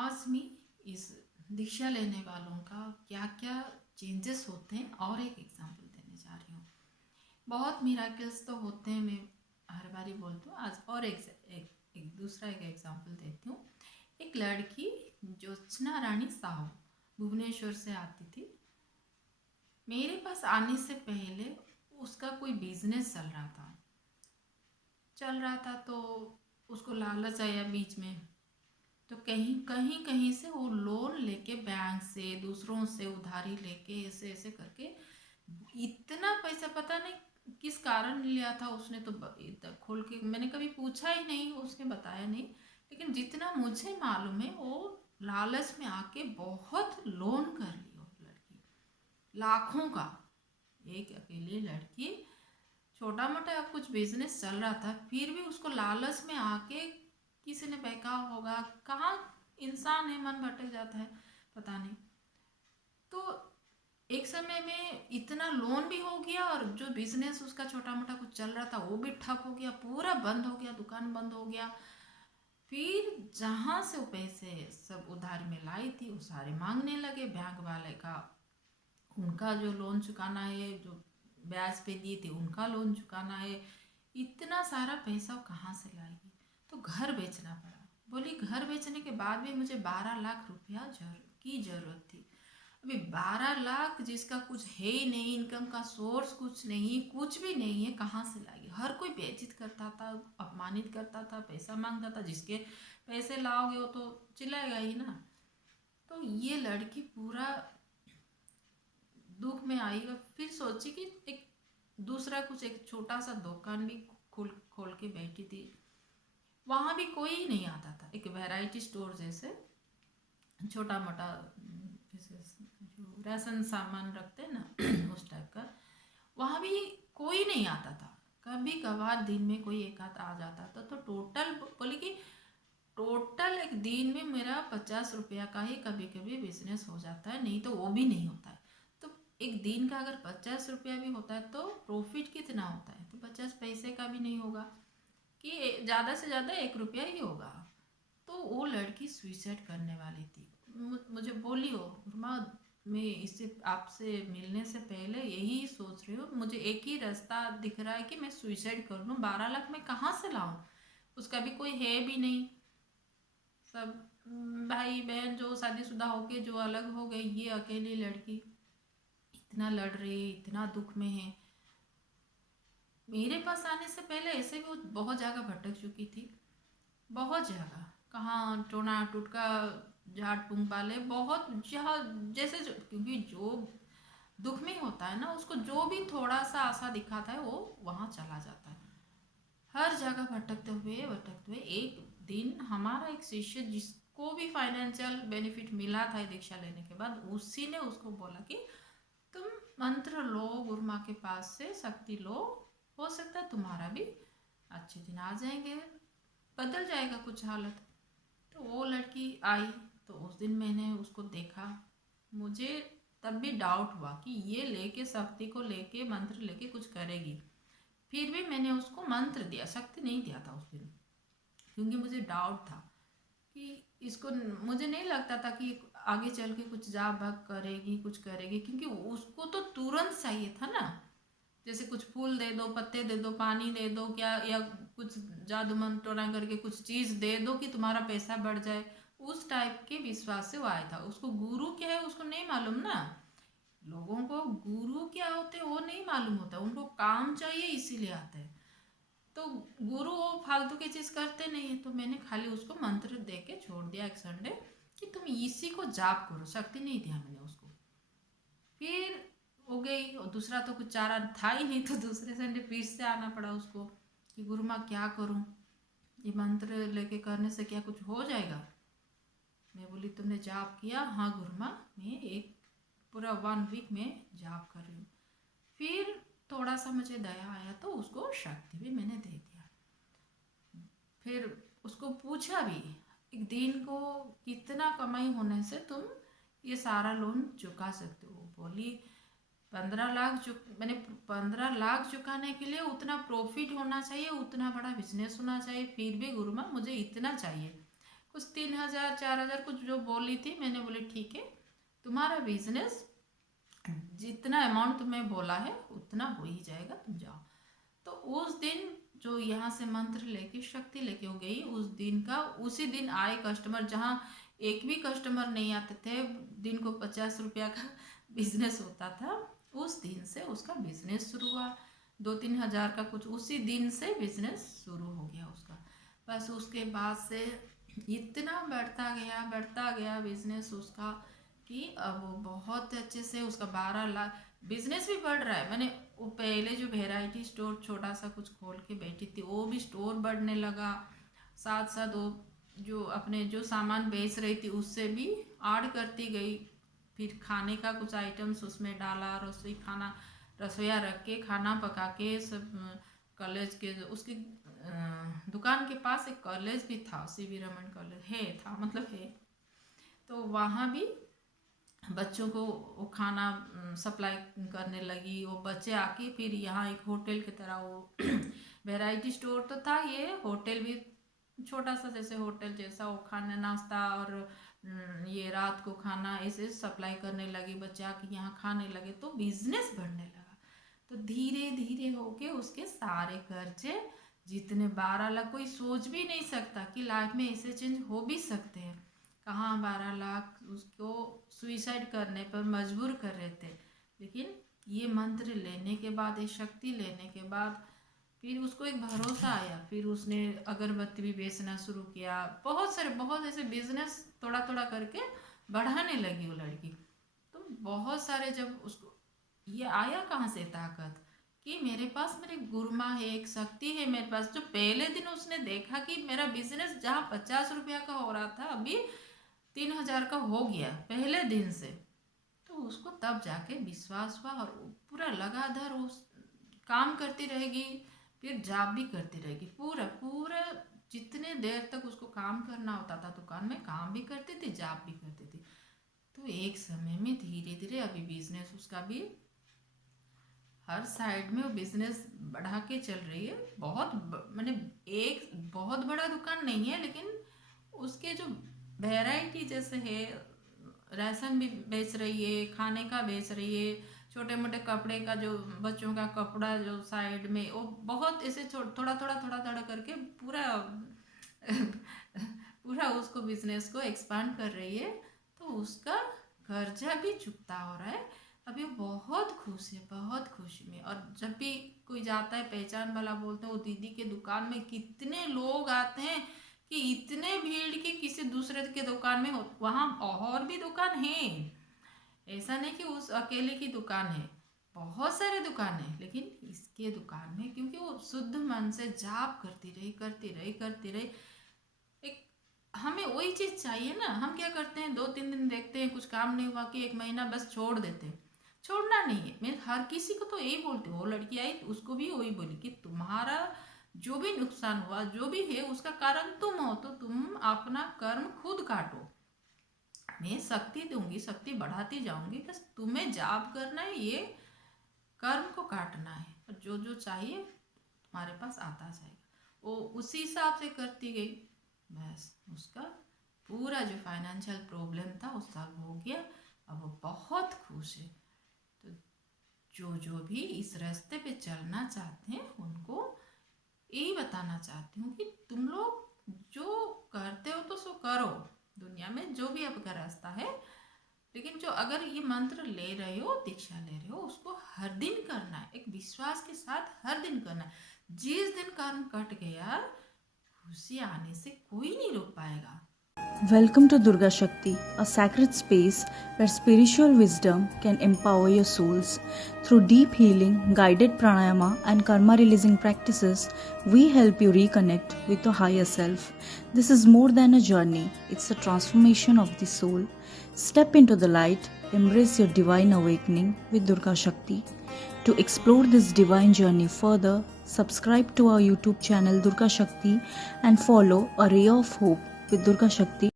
आज मैं इस दीक्षा लेने वालों का क्या क्या चेंजेस होते हैं और एक एग्जांपल देने जा रही हूँ। बहुत मिराकल्स तो होते हैं, मैं हर बारी बोलती हूँ। आज और एक दूसरा एक एग्जांपल देती हूँ। एक लड़की ज्योत्सना रानी साहू भुवनेश्वर से आती थी। मेरे पास आने से पहले उसका कोई बिजनेस चल रहा था तो उसको लालच आया बीच में, तो कहीं कहीं कहीं से वो लोन लेके बैंक से दूसरों से उधारी लेके ऐसे ऐसे करके इतना पैसा, पता नहीं किस कारण लिया था उसने। तो खोल के मैंने कभी पूछा ही नहीं, उसने बताया नहीं। लेकिन जितना मुझे मालूम है वो लालच में आके बहुत लोन कर ली वो लड़की, लाखों का। एक अकेली लड़की, छोटा मोटा कुछ बिजनेस चल रहा था, फिर भी उसको लालच में आके किसी ने बहकाया होगा। कहाँ इंसान है, मन भटक जाता है, पता नहीं। तो एक समय में इतना लोन भी हो गया और जो बिजनेस उसका छोटा मोटा कुछ चल रहा था वो भी ठप हो गया, पूरा बंद हो गया, दुकान बंद हो गया। फिर जहाँ से वो पैसे सब उधार में लाई थी वो सारे मांगने लगे बैंक वाले का। उनका जो लोन चुकाना है, जो ब्याज पे दिए थे उनका लोन चुकाना है। इतना सारा पैसा वो कहाँ से लाएगी? तो घर बेचना पड़ा। बोली घर बेचने के बाद भी मुझे 12 लाख रुपया की जरूरत थी। अभी 12 लाख, जिसका कुछ है ही नहीं, इनकम का सोर्स कुछ नहीं, कुछ भी नहीं है, कहाँ से लाएगी? हर कोई बेइज्जत करता था, अपमानित करता था, पैसा मांगता था। जिसके पैसे लाओगे वो तो चिल्लाएगा ही ना। तो ये लड़की पूरा दुख में आएगा। फिर सोची कि एक दूसरा कुछ, एक छोटा सा दुकान भी खोल खोल के बैठी थी। वहाँ भी कोई नहीं आता था, एक वैरायटी स्टोर जैसे छोटा मोटा, जैसे जो राशन सामान रखते हैं ना उस टाइप का। वहाँ भी कोई नहीं आता था। कभी कभार दिन में कोई एक आध आ जाता था। तो टोटल बोली कि टोटल एक दिन में मेरा 50 रुपया का ही कभी कभी बिजनेस हो जाता है, नहीं तो वो भी नहीं होता है। तो एक दिन का अगर 50 रुपया भी होता है तो प्रॉफिट कितना होता है? तो 50 पैसे का भी नहीं होगा, कि ज़्यादा से ज़्यादा 1 रुपया ही होगा। तो वो लड़की सुइसाइड करने वाली थी। मुझे बोली हो, माँ मैं इससे आपसे मिलने से पहले यही सोच रही हूँ, मुझे एक ही रास्ता दिख रहा है कि मैं सुइसाइड कर लूँ। 12 लाख मैं कहाँ से लाऊं? उसका भी कोई है भी नहीं। सब भाई बहन जो शादीशुदा होके जो अलग हो गई, ये अकेली लड़की इतना लड़ रही, इतना दुख में है। मेरे पास आने से पहले ऐसे भी वो बहुत जगह भटक चुकी थी, बहुत जगह। कहाँ टोना टुटका, झाड़ फूंक वाले, बहुत जहाँ जैसे क्योंकि जो दुख में होता है ना, उसको जो भी थोड़ा सा आशा दिखाता है वो वहाँ चला जाता है। हर जगह भटकते हुए एक दिन हमारा एक शिष्य, जिसको भी फाइनेंशियल बेनिफिट मिला था दीक्षा लेने के बाद, उसी ने उसको बोला कि तुम मंत्र लो, गुरु माँ के पास से शक्ति लो, हो सकता है तुम्हारा भी अच्छे दिन आ जाएंगे, बदल जाएगा कुछ हालत। तो वो लड़की आई, तो उस दिन मैंने उसको देखा। मुझे तब भी डाउट हुआ कि ये लेके शक्ति को लेके मंत्र लेके कुछ करेगी। फिर भी मैंने उसको मंत्र दिया, शक्ति नहीं दिया था उस दिन, क्योंकि मुझे डाउट था कि इसको, मुझे नहीं लगता था कि आगे चल के कुछ जा भाग करेगी, कुछ करेगी, क्योंकि उसको तो तुरंत चाहिए था ना। जैसे कुछ फूल दे दो, पत्ते दे दो, पानी दे दो, क्या या कुछ जादू मंत्र टोना करके कुछ चीज दे दो कि तुम्हारा पैसा बढ़ जाए। उस टाइप के विश्वास से वो आया था। उसको गुरु क्या है उसको नहीं मालूम ना। लोगों को गुरु क्या होते हैं वो नहीं मालूम होता, उनको काम चाहिए इसीलिए आते हैं। तो गुरु वो फालतू की चीज करते नहीं है। तो मैंने खाली उसको मंत्र दे के छोड़ दिया एक संडे, कि तुम इसी को जाप करो। शक्ति नहीं दिया मैंने उसको। फिर हो गई, और दूसरा तो कुछ चारा था ही नहीं, तो दूसरे संडे फिर से आना पड़ा उसको कि गुरु माँ क्या करूँ, ये मंत्र लेके करने से क्या कुछ हो जाएगा? मैं बोली तुमने जाप किया? हाँ गुरु माँ, मैं एक पूरा 1 वीक में जाप कर रही हूँ। फिर थोड़ा सा मुझे दया आया तो उसको शक्ति भी मैंने दे दिया। फिर उसको पूछा भी, एक दिन को कितना कमाई होने से तुम ये सारा लोन चुका सकते हो? बोली 15 लाख मैंने 15 लाख चुकाने के लिए उतना प्रॉफिट होना चाहिए, उतना बड़ा बिजनेस होना चाहिए। फिर भी गुरु माँ मुझे इतना चाहिए, कुछ 3,000 4,000 कुछ जो बोली थी। मैंने बोली ठीक है, तुम्हारा बिजनेस जितना अमाउंट तुम्हें बोला है उतना हो ही जाएगा, तुम जाओ। तो उस दिन जो यहाँ से मंत्र लेके शक्ति लेके हो गई, उस दिन का उसी दिन आए कस्टमर, जहाँ एक भी कस्टमर नहीं आते थे, दिन को 50 रुपया का बिजनेस होता था, उस दिन से उसका बिजनेस शुरू हुआ। 2-3 हज़ार का कुछ उसी दिन से बिजनेस शुरू हो गया उसका। बस उसके बाद से इतना बढ़ता गया बिजनेस उसका कि अब वो बहुत अच्छे से उसका 12 लाख बिजनेस भी बढ़ रहा है। मैंने वो पहले जो वैरायटी स्टोर छोटा सा कुछ खोल के बैठी थी, वो भी स्टोर बढ़ने लगा। साथ साथ वो जो अपने जो सामान बेच रही थी उससे भी ऐड करती गई। फिर खाने का कुछ आइटम्स उसमें डाला, रसोईया रख के खाना पका के सब। कॉलेज के उसकी दुकान के पास एक कॉलेज भी था, सीवी रमन कॉलेज था, मतलब है। तो वहाँ भी बच्चों को वो खाना सप्लाई करने लगी। वो बच्चे आके फिर यहाँ एक होटल की तरह वो वैरायटी स्टोर तो था, ये होटल भी छोटा सा जैसे होटल जैसा, वो खाना नाश्ता और ये रात को खाना ऐसे सप्लाई करने लगी। बच्चे आके यहाँ खाने लगे तो बिजनेस बढ़ने लगा। तो धीरे धीरे होके उसके सारे कर्जे जितने 12 लाख, कोई सोच भी नहीं सकता कि लाइफ में ऐसे चेंज हो भी सकते हैं। कहाँ 12 लाख उसको सुइसाइड करने पर मजबूर कर रहे थे। लेकिन ये मंत्र लेने के बाद, ये शक्ति लेने के बाद फिर उसको एक भरोसा आया। फिर उसने अगरबत्ती भी बेचना शुरू किया। बहुत ऐसे बिजनेस थोड़ा थोड़ा करके बढ़ाने लगी वो लड़की। तो बहुत सारे जब उसको ये आया कहाँ से ताकत कि मेरे पास मेरे गुरमा है, एक शक्ति है मेरे पास। जो पहले दिन उसने देखा कि मेरा बिजनेस जहाँ 50 रुपया का हो रहा था अभी 3,000 का हो गया पहले दिन से, तो उसको तब जाके विश्वास हुआ। और पूरा लगातार वो काम करती रहेगी, फिर जॉब भी करती रहेगी। पूरा जितने देर तक उसको काम करना होता था दुकान में, काम भी करती थी, जॉब भी करती थी। तो एक समय में धीरे धीरे अभी बिजनेस उसका भी हर साइड में वो बिजनेस बढ़ा के चल रही है। मैंने एक बहुत बड़ा दुकान नहीं है, लेकिन उसके जो वैरायटी जैसे है, राशन भी बेच रही है, खाने का बेच रही है, छोटे मोटे कपड़े का जो बच्चों का कपड़ा जो साइड में, वो बहुत ऐसे थोड़ा थोड़ा करके पूरा उसको बिजनेस को एक्सपांड कर रही है। तो उसका कर्जा भी चुकता हो रहा है। अभी वो बहुत खुश है, बहुत खुशी में। और जब भी कोई जाता है पहचान वाला बोलते हैं वो दीदी के दुकान में कितने लोग आते हैं कि इतने भीड़ की किसी दूसरे के दुकान में हो। वहाँ और भी दुकान है, ऐसा नहीं कि उस अकेले की दुकान है, बहुत सारे दुकान है। लेकिन इसके दुकान में क्योंकि वो शुद्ध मन से जाप करती रही। एक हमें वही चीज़ चाहिए ना। हम क्या करते हैं, 2-3 दिन देखते हैं कुछ काम नहीं हुआ कि 1 महीना बस छोड़ देते हैं। छोड़ना नहीं है। मैं हर किसी को तो यही बोलती हूँ। वो लड़की आई उसको भी वही बोली कि तुम्हारा जो भी नुकसान हुआ, जो भी है, उसका कारण तुम हो, तो तुम अपना कर्म खुद काटो। मैं शक्ति दूंगी, शक्ति बढ़ाती जाऊंगी, बस तुम्हें जाप करना है, ये कर्म को काटना है, और जो जो चाहिए तुम्हारे पास आता जाएगा। वो उसी हिसाब से करती गई। बस उसका पूरा जो फाइनेंशियल प्रॉब्लम था वो सॉल्व हो गया। अब वो बहुत खुश है। तो जो जो भी इस रास्ते पे चलना चाहते हैं उनको यही बताना चाहती हूँ कि तुम लोग जो करते हो तो सो करो। दुनिया में जो भी आपका रास्ता है, लेकिन जो अगर ये मंत्र ले रहे हो, दीक्षा ले रहे हो, उसको हर दिन करना है, एक विश्वास के साथ हर दिन करना है। जिस दिन कर्म कट गया, खुशी आने से कोई नहीं रोक पाएगा। Welcome to Durga Shakti, a sacred space where spiritual wisdom can empower your souls. Through deep healing, guided pranayama, and karma releasing practices, we help you reconnect with your higher self. This is more than a journey, it's a transformation of the soul. Step into the light, embrace your divine awakening with Durga Shakti. To explore this divine journey further, subscribe to our YouTube channel Durga Shakti and follow A Ray of Hope with Durga Shakti.